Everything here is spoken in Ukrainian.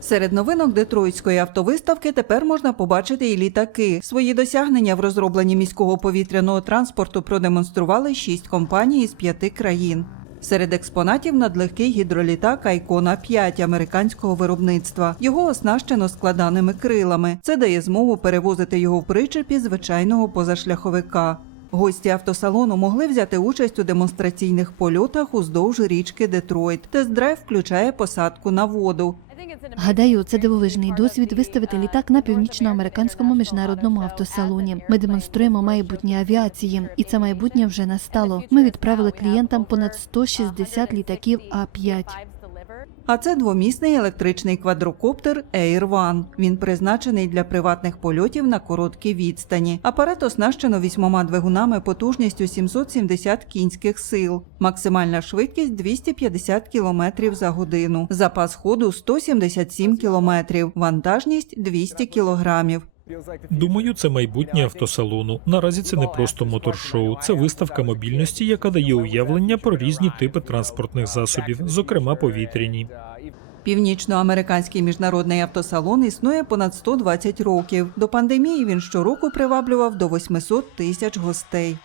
Серед новинок Детройтської автовиставки тепер можна побачити і літаки. Свої досягнення в розробленні міського повітряного транспорту продемонстрували шість компаній із п'яти країн. Серед експонатів надлегкий гідролітак Айкона 5 американського виробництва. Його оснащено складаними крилами. Це дає змогу перевозити його в причепі звичайного позашляховика. Гості автосалону могли взяти участь у демонстраційних польотах уздовж річки Детройт. Тест-драйв включає посадку на воду. Гадаю, це дивовижний досвід виставити літак на північноамериканському міжнародному автосалоні. Ми демонструємо майбутнє авіації, і це майбутнє вже настало. Ми відправили клієнтам понад 160 літаків А-5. А це двомісний електричний квадрокоптер Air One. Він призначений для приватних польотів на короткі відстані. Апарат оснащено вісьмома двигунами потужністю 770 кінських сил. Максимальна швидкість 250 км за годину. Запас ходу 177 км. Вантажність 200 кг. Думаю, це майбутнє автосалону. Наразі це не просто мотор-шоу, це виставка мобільності, яка дає уявлення про різні типи транспортних засобів, зокрема повітряні. Північноамериканський міжнародний автосалон існує понад 120 років. До пандемії він щороку приваблював до 800 тисяч гостей.